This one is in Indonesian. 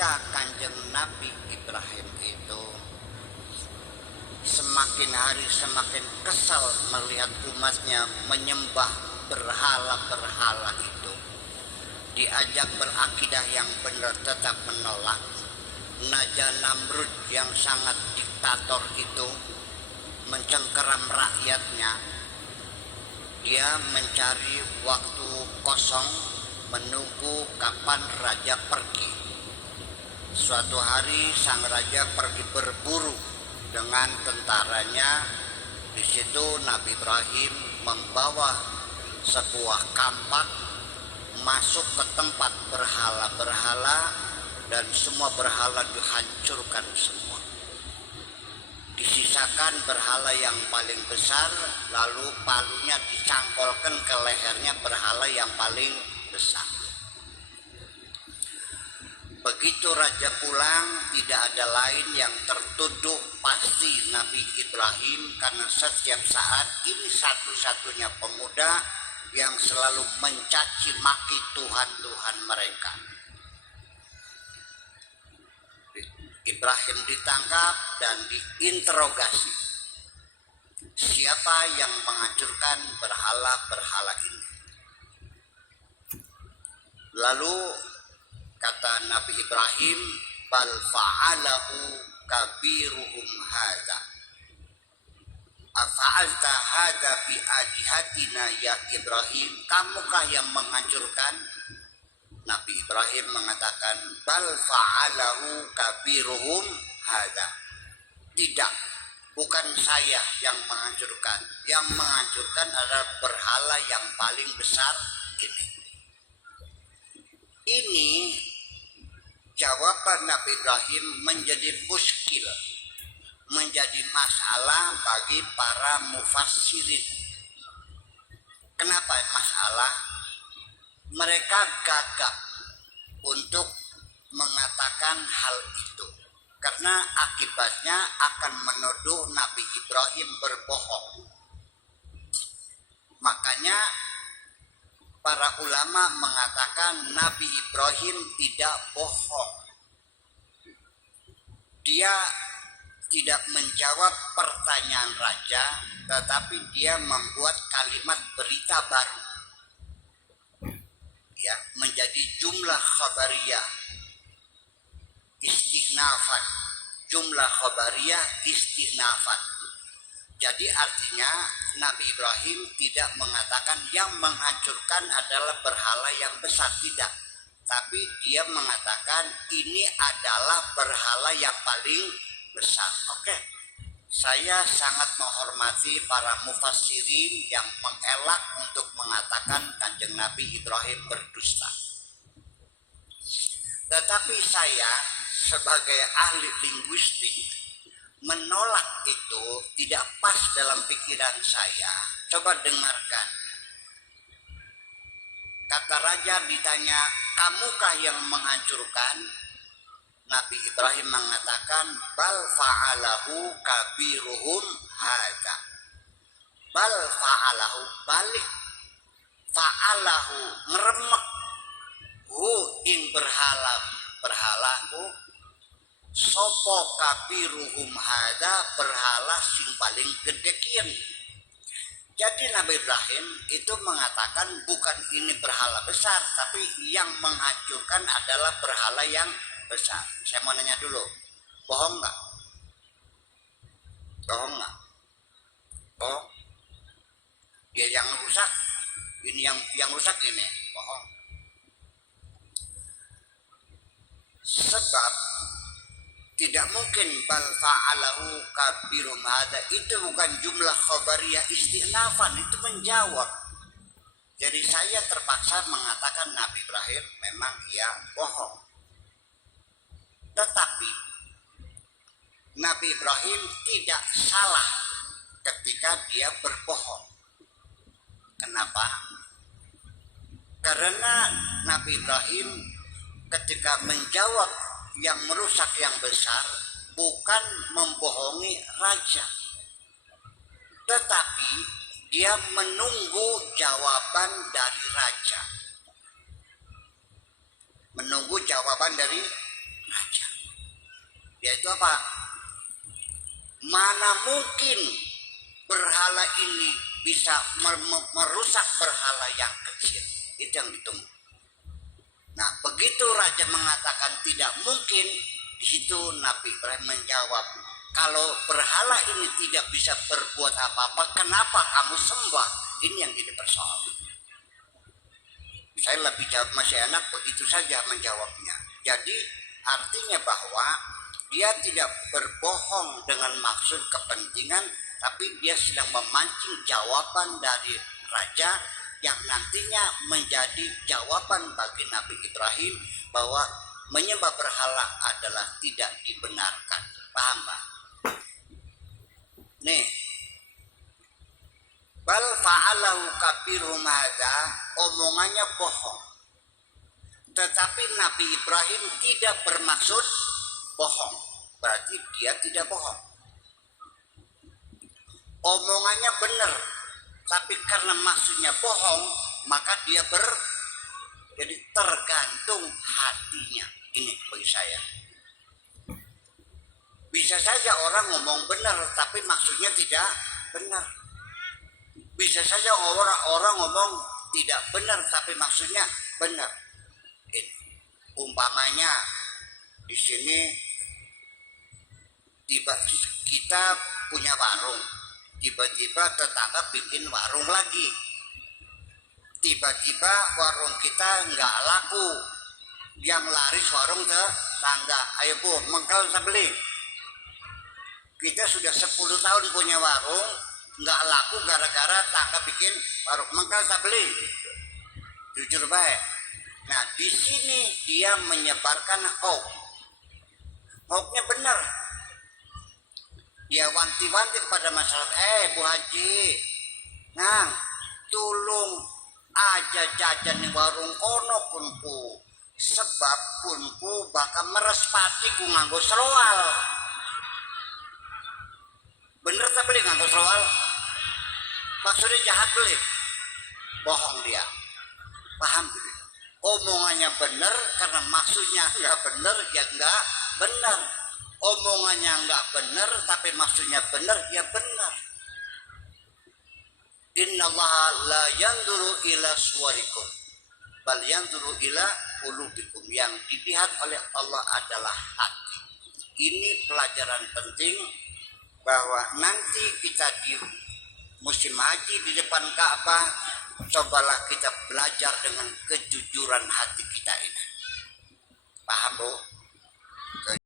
ketika Kanjeng Nabi Ibrahim itu semakin hari semakin kesal melihat umatnya menyembah berhala-berhala itu, diajak berakidah yang benar tetap menolak. Naja Namrud yang sangat diktator itu mencengkeram rakyatnya. Dia mencari waktu kosong menunggu kapan raja pergi. Suatu hari sang raja pergi berburu dengan tentaranya. Di situ Nabi Ibrahim membawa sebuah kampak masuk ke tempat berhala-berhala dan semua berhala dihancurkan semua. Disisakan berhala yang paling besar, lalu palunya dicangkolkan ke lehernya berhala yang paling besar. Begitu raja pulang, tidak ada lain yang tertuduh pasti Nabi Ibrahim, karena setiap saat ini satu-satunya pemuda yang selalu mencaci maki Tuhan-Tuhan mereka. Ibrahim ditangkap dan diinterogasi. Siapa yang menghancurkan berhala-berhala ini? Lalu kata Nabi Ibrahim, bal fa'alahu kabiruhum hadza. Afa'alta hadza bi alihatina ya Ibrahim? Kamukah yang menghancurkan? Nabi Ibrahim mengatakan, bal fa'alahu kabiruhum hadza. Tidak, bukan saya yang menghancurkan. Yang menghancurkan adalah berhala yang paling besar ini. Ini jawaban Nabi Ibrahim menjadi muskil, menjadi masalah bagi para mufassirin. Kenapa masalah? Mereka gagap untuk mengatakan hal itu karena akibatnya akan menuduh Nabi Ibrahim berbohong. Makanya para ulama mengatakan Nabi Ibrahim tidak bohong. Dia tidak menjawab pertanyaan raja, tetapi dia membuat kalimat berita baru, ya, menjadi jumlah khabariyah istighnafan, jumlah khabariyah istighnafan. Jadi artinya Nabi Ibrahim tidak mengatakan yang menghancurkan adalah berhala yang besar, tidak, tapi dia mengatakan ini adalah berhala yang paling besar. Oke, saya sangat menghormati para mufassirin yang mengelak untuk mengatakan Kanjeng Nabi Ibrahim berdusta. Tetapi saya sebagai ahli linguistik menolak itu, tidak pas dalam pikiran saya. Coba dengarkan. Kata raja ditanya, kamukah yang menghancurkan? Nabi Ibrahim mengatakan, bal fa'alahu kabiruhum hadza. Bal fa'alahu, balik. Fa'alahu, ngeremek. Hu ing berhalaku. Sopo kabiruhum hadza, berhala sing paling gede kieu. Jadi Nabi Ibrahim itu mengatakan bukan ini berhala besar, tapi yang menghancurkan adalah berhala yang besar. Saya mau nanya dulu, bohong nggak? Bohong nggak? Bohong. Dia yang rusak, ini yang rusak ini, bohong. Sebab tidak mungkin bal fa'alahu kabirum hadza, itu bukan jumlah khabariyah istighnafan, itu menjawab. Jadi saya terpaksa mengatakan Nabi Ibrahim memang ia bohong. Tetapi Nabi Ibrahim tidak salah ketika dia berbohong. Kenapa? Karena Nabi Ibrahim ketika menjawab yang merusak yang besar bukan membohongi raja, tetapi dia menunggu jawaban dari raja. Menunggu jawaban dari Yaitu apa? Mana mungkin berhala ini bisa merusak berhala yang kecil. Itu yang ditunggu. Nah, begitu raja mengatakan tidak mungkin, di situ Nabi Ibrahim menjawab, kalau berhala ini tidak bisa berbuat apa-apa, kenapa kamu sembah? Ini yang jadi persoalan. Saya lebih jawab masih enak begitu saja menjawabnya. Jadi artinya bahwa dia tidak berbohong dengan maksud kepentingan, tapi dia sedang memancing jawaban dari raja yang nantinya menjadi jawaban bagi Nabi Ibrahim bahwa menyembah berhala adalah tidak dibenarkan. Paham, Pak? Nih, bal fa'alahu kabiruhum hadza, omongannya bohong. Tetapi Nabi Ibrahim tidak bermaksud bohong. Berarti dia tidak bohong. Omongannya benar, tapi karena maksudnya bohong, maka dia jadi tergantung hatinya. Ini bagi saya. Bisa saja orang ngomong benar, tapi maksudnya tidak benar. Bisa saja orang ngomong tidak benar, tapi maksudnya benar. Umpamanya di sini kita punya warung, tiba-tiba tetangga bikin warung lagi, tiba-tiba warung kita nggak laku, yang laris warung tetangga. Ayo Bu, mengkal kita beli. Kita sudah 10 tahun punya warung, nggak laku gara-gara tangga bikin warung, mengkal kita beli. Jujur baik. Nah, di sini dia menyebarkan hoax. Hoaxnya benar. Dia wanti-wanti pada masyarakat, Bu Haji, nah, tolong aja jajan di warung kono punku, sebab punku bakal merespati ku nganggo seroal. Bener tak beli nganggo seroal? Maksudnya jahat beli? Bohong dia. Paham? Omongannya benar karena maksudnya nggak benar, ya nggak benar. Omongannya nggak benar tapi maksudnya benar, ya benar. Innallaha la yanzuru ila suwarikum bal yanzuru ila qulubikum. Yang dilihat oleh Allah adalah hati. Ini pelajaran penting bahwa nanti kita di musim haji di depan Ka'bah, cobalah kita belajar dengan kejujuran hati kita ini. Paham, Bu?